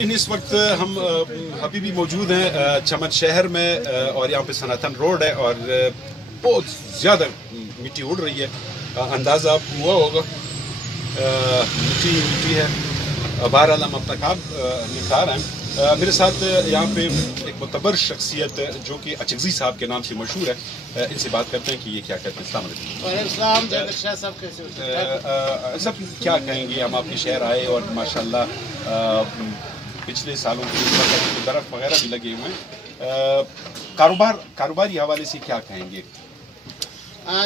इस वक्त हम अभी भी मौजूद हैं चमन शहर में और यहाँ पे सनातन रोड है और बहुत ज़्यादा मिट्टी उड़ रही है। अंदाज़ा आपको हुआ होगा, मिट्टी है। बहरहाल हम अपना काम निपटा रहे हैं। मेरे साथ यहाँ पे एक मुतबर शख्सियत जो कि अचगजी साहब के नाम से मशहूर है, इनसे बात करते हैं कि ये क्या कहते हैं। सब क्या कहेंगे, हम आपके शहर आए और माशाल्लाह पिछले सालों के बर्फ वगैरह भी लगे हुए हैं, कारोबारी हवाले से क्या कहेंगे?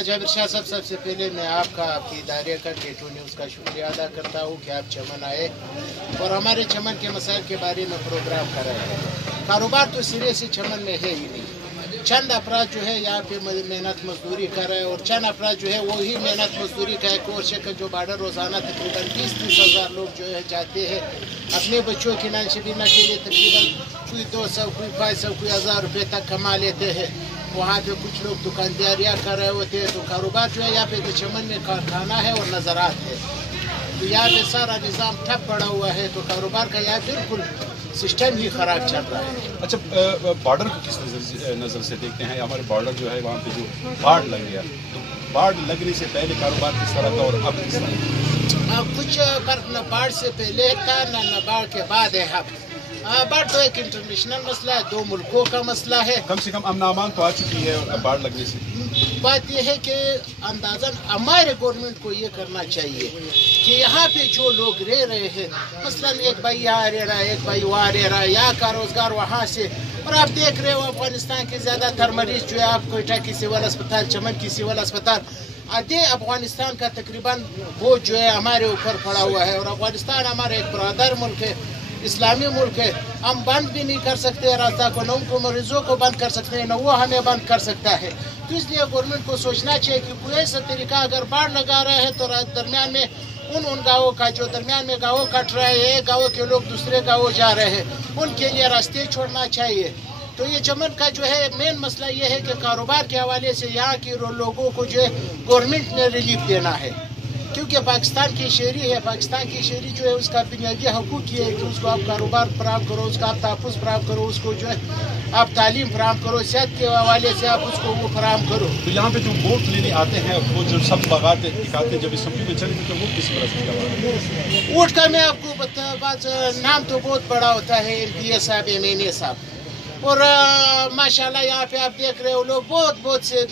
जाबिर शाह साहब, सबसे पहले मैं आपके इदारे का K2 न्यूज़ का शुक्रिया अदा करता हूँ कि आप चमन आए और हमारे चमन के मसाइल के बारे में प्रोग्राम कर रहे हैं। कारोबार तो सिरे से चमन में है ही नहीं। चंद अफराद जो है यहाँ पे मेहनत मजदूरी कर रहे हैं और चंद अफराद जो है वही मेहनत मजदूरी का एक और शक्ल जो बार्डर रोज़ाना तकरीबन 20-30 हज़ार लोग जो है जाते हैं अपने बच्चों की नाशबीना के लिए। तकरीबन कोई 200 कोई 500 कोई 1000 रुपये तक कमा लेते हैं। वहाँ पे कुछ लोग दुकानदारियाँ कर रहे होते हैं। तो कारोबार जो है यहाँ पे तो चमन में कारखाना है और नज़रात है, तो यहाँ पे सारा निज़ाम ठप पड़ा हुआ है। तो कारोबार का यहाँ बिल्कुल सिस्टम ही ख़राब चल रहा है। अच्छा, बॉर्डर को किस नज़र से देखते हैं? हमारे बॉर्डर जो है वहाँ पे जो बाढ़ लग गया, तो बाढ़ लगने से पहले कारोबार किस तरह था और अब किस तरह? कुछ फर्क न बाढ़ से पहले था न बाढ़ के बाद है। बाढ़ तो एक इंटरनेशनल मसला है, दो मुल्कों का मसला है। कम से कम अमन अमान तो आ चुकी है बाढ़ लगने से। बात यह है कि अंदाज़न हमारे गवर्नमेंट को ये करना चाहिए कि यहाँ पे जो लोग रह रहे हैं, मसलन एक भाई यहाँ रह रहा है, एक भाई वहाँ रह रहा है, यहाँ का रोज़गार वहाँ से, और आप देख रहे हो अफगानिस्तान के ज़्यादातर मरीज जो है आप कोयटा की सिविल अस्पताल, चमन की सिविल अस्पताल, आधे अफगानिस्तान का तकरीबन बोझ जो है हमारे ऊपर पड़ा हुआ है। और अफगानिस्तान हमारा एक बरादर मुल्क है, इस्लामी मुल्क है। हम बंद भी नहीं कर सकते रास्ता को, न उनको मरीजों को बंद कर सकते हैं, न वो हमें बंद कर सकता है। तो इसलिए गवर्नमेंट को सोचना चाहिए कि कोई ऐसा तरीका, अगर बाढ़ लगा रहे हैं तो दरमियान में उन गाँवों का जो दरमियान में गाँव कट रहे हैं, गाँव के लोग दूसरे गाँव जा रहे हैं, उनके लिए रास्ते छोड़ना चाहिए। तो ये चमन का जो है मेन मसला ये है कि कारोबार के हवाले से यहाँ के लोगों को जो है गवर्नमेंट ने रिलीफ देना है, क्योंकि पाकिस्तान की शहरी है। पाकिस्तान की शहरी जो है उसका बुनियादी हकूक़ ये है कि उसको आप कारोबार फराहम करो, उसका आप तहफ़्फ़ुज़ फराहम करो, उसको जो है आप तालीम फराहम करो, सेहत के हवाले से आप उसको वो फराहम करो। तो यहाँ पे जो वोट लेने आते हैं वो जो सब बगाते दिखाते हैं, जब असम्बली में चले तो वो किस तरह से? वोट का मैं आपको बता, नाम तो बहुत बड़ा होता है, MPA साहब, MNA साहब, और माशाल्लाह यहाँ पे आप देख रहे हो लोग बहुत से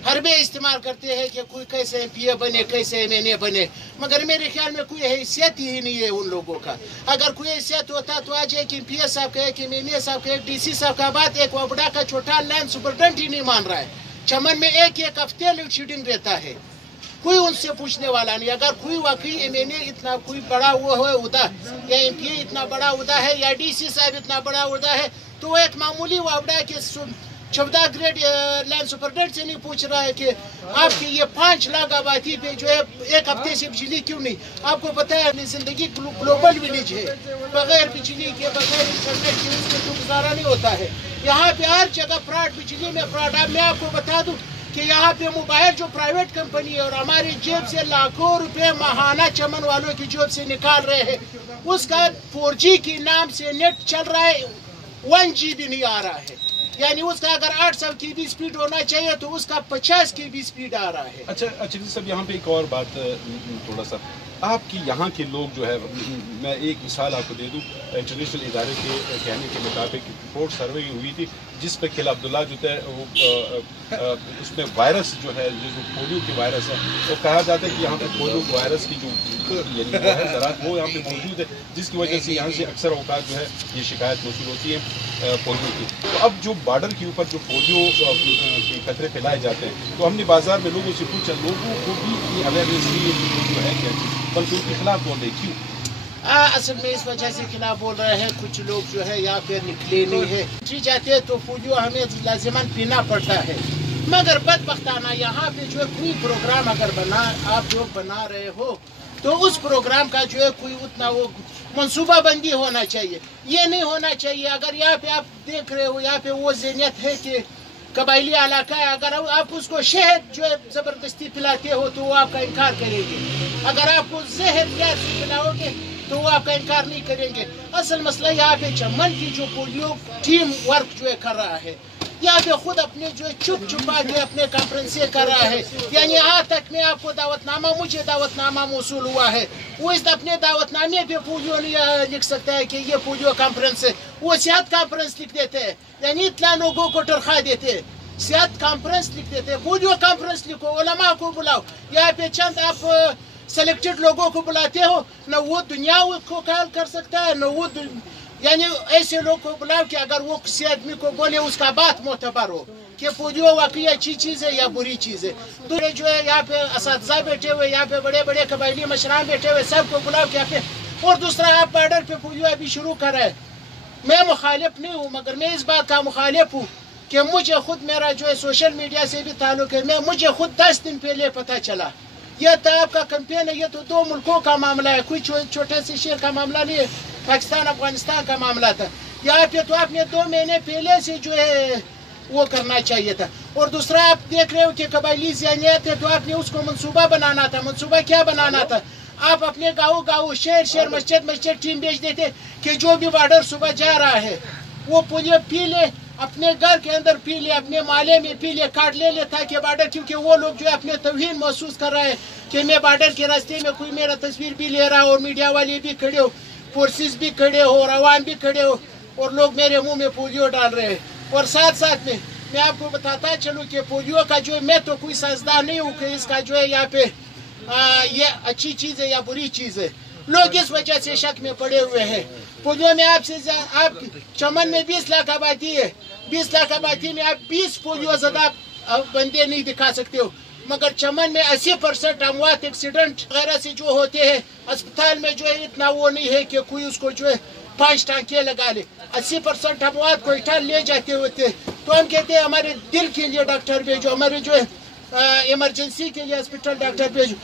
हरबे इस्तेमाल करते हैं कि कोई कैसे MPA बने, कैसे MNA बने, मगर मेरे ख्याल में कोई हैसियत ही नहीं है उन लोगों का। अगर कोई हैसियत होता तो आज एक MPA साहब का, एक MNA साहब का, एक DC साहब का बात एक वाबड़ा का छोटा लैंड सुपरटेंडेंट ही नहीं मान रहा है। चमन में एक हफ्ते लोड शेडिंग रहता है, कोई उनसे पूछने वाला नहीं। अगर कोई वाकई MNA इतना कोई बड़ा वो है उदा, या MPA इतना बड़ा उदा है, या DC साहब इतना बड़ा उदा है, तो वो एक मामूली वाबड़ा के 14 ग्रेड लैंड सुपरटेंडेंट से नहीं पूछ रहा है कि आपकी ये 5 लाख आबादी पे जो है एक हफ्ते से बिजली क्यों नहीं? आपको पता है जिंदगी ग्लोबल विलेज है, बगैर बिजली के, बगैर इंटरनेट के उसमें तो गुजारा नहीं होता है। यहाँ पे हर जगह फ्रॉड, बिजली में फ्रॉड। अब मैं आपको बता दूं कि यहाँ पे मोबाइल जो प्राइवेट कंपनी है और हमारी जेब से लाखों रुपए माहाना चमन वालों की जेब से निकाल रहे हैं, उसका 4G के नाम से नेट चल रहा है, 1GB नहीं आ रहा है। यानी उसका अगर 800 की स्पीड होना चाहिए तो उसका 50 की स्पीड आ रहा है। अच्छा जी साहब, यहाँ पे एक और बात थोड़ा सा, आपकी यहाँ के लोग जो है, मैं एक मिसाल आपको दे दूँ, इंटरनेशनल इदारे के कहने के मुताबिक रिपोर्ट सर्वे हुई थी जिस पे खिला अब्दुल्ला जो है वो उसमें वायरस जो है, जो पोलियो की वायरस है, वो कहा जाता है कि यहाँ पे पोलियो वायरस की जो ज़रात वो यहाँ पे मौजूद है, जिसकी वजह से यहाँ से अक्सर औकात जो है ये शिकायत मौसूल होती है पोलियो की। तो अब जो बॉर्डर के ऊपर जो पोलियो के खतरे फैलाए जाते हैं, तो हमने बाजार में लोगों से पूछा, लोगों को भी ये अवेयरनेस जो है क्या चीज़, बल्कि उनके खिलाफ बोल रहे क्यों? असल में इस वजह से खिलाफ बोल रहे हैं, कुछ लोग जो है यहाँ पे निकले नहीं है। जी जाते हैं तो पोलियो हमें लाजिमन पीना पड़ता है, मगर बदबख्ताना यहाँ पे जो है कोई प्रोग्राम अगर आप लोग बना रहे हो तो उस प्रोग्राम का जो है कोई उतना वो मनसूबा बंदी होना चाहिए। ये नहीं होना चाहिए, अगर यहाँ पे आप देख रहे हो यहाँ पे वो ज़हनियत है कि कबायली इलाका है, अगर आप उसको शहद जो है ज़बरदस्ती पिलाते हो तो वो आपका इनकार करेंगे। अगर आपको जहर गैस पिलाओगे تو وہ آپ کا انکار نہیں کریں گے. اصل مسئلہ یہاں پہ چمن کی جو پولیو ٹیم ورک جو ہے کر رہا ہے, یہاں پہ خود اپنے جو ہے چھپ چھپا کے اپنے کانفرنسیں کر رہا ہے. یعنی آج تک میں آپ کو دعوت نامہ, مجھے دعوت نامہ موصول ہوا ہے, وہ اس اپنے دعوت نامے پہ پولیو نہیں لکھ سکتا ہے کہ یہ پولیو کانفرنس ہے, وہ صحت کانفرنس لکھ دیتے ہیں. یعنی اتنا لوگوں کو ٹرخا دیتے ہیں, صحت کانفرنس لکھ دیتے ہیں. پولیو کانفرنس لکھو, علماء کو بلاؤ. یہاں پہ چند آپ سلیکٹڈ لوگوں کو بلاتے ہو, نہ وہ دنیا کو خیال کر سکتا ہے, نہ وہ یعنی ایسے لوگ کو بلاؤ کہ اگر وہ کسی آدمی کو بولے اس کا بات معتبر ہو کہ پولیو واقعی اچھی چیز ہے یا بری چیز ہے. تو جو ہے یہاں پہ اساتذہ بیٹھے ہوئے, یہاں پہ بڑے بڑے قبائلی مشران بیٹھے ہوئے, سب کو بلاؤ کہ یہاں پہ. اور دوسرا, آپ بارڈر پہ پولیو ابھی شروع کر رہے ہیں. میں مخالف نہیں ہوں, مگر میں اس بات کا مخالف ہوں کہ مجھے خود, میرا جو ہے سوشل میڈیا سے بھی تعلق ہے, مجھے خود 10 دن پہلے پتہ چلا. یہ تو آپ کا کمپین ہے, یہ تو 2 ملکوں کا معاملہ ہے, کوئی چھوٹے سے شہر کا معاملہ نہیں ہے, پاکستان افغانستان کا معاملہ تھا. یہاں پہ تو آپ نے 2 مہینے پہلے سے جو ہے وہ کرنا چاہیے تھا. اور دوسرا, آپ دیکھ رہے ہو کہ قبائلی ذہنیت ہے, تو آپ نے اس کو منصوبہ بنانا تھا. منصوبہ کیا بنانا تھا؟ آپ اپنے گاؤں شہر مسجد ٹیم بھیج دیتے کہ جو بھی بارڈر صبح جا رہا ہے وہ پولیو پی لے, اپنے گھر کے اندر پی لے, اپنے محلے میں پی لے, کارڈ لے لیتا کہ بارڈر, کیونکہ وہ لوگ جو ہے اپنے توہین محسوس کر رہے ہیں کہ میں بارڈر کے راستے میں کوئی میرا تصویر بھی لے رہا, اور میڈیا والے بھی کھڑے ہو, فورسز بھی کھڑے ہو, اور عوام بھی کھڑے ہو, اور لوگ میرے منہ میں پولیو ڈال رہے ہیں. اور ساتھ ساتھ میں آپ کو بتاتا چلوں کہ پولیو کا جو ہے, میں تو کوئی سازدار نہیں ہوں کہ اس کا جو ہے یہاں پہ یہ اچھی چیز ہے یا بری چیز ہے. لوگ اس وجہ سے شک میں پڑے ہوئے ہیں. پولیو میں آپ چمن میں 20 لاکھ آبادی ہے, 20 لاکھ آبادی میں آپ 20 پولیو زدہ بندے نہیں دکھا سکتے ہو, مگر چمن میں 80% اموات ایکسیڈنٹ وغیرہ سے جو ہوتے ہیں, اسپتال میں جو ہے اتنا وہ نہیں ہے کہ کوئی اس کو جو ہے 5 ٹانکے لگا لے. 80% اموات کو اٹھا لے جاتے ہوتے ہیں. تو ہم کہتے ہیں ہمارے دل کے لیے ڈاکٹر بھیجو, ہمارے جو ہے ایمرجنسی کے لیے ہاسپٹل ڈاکٹر بھیجو.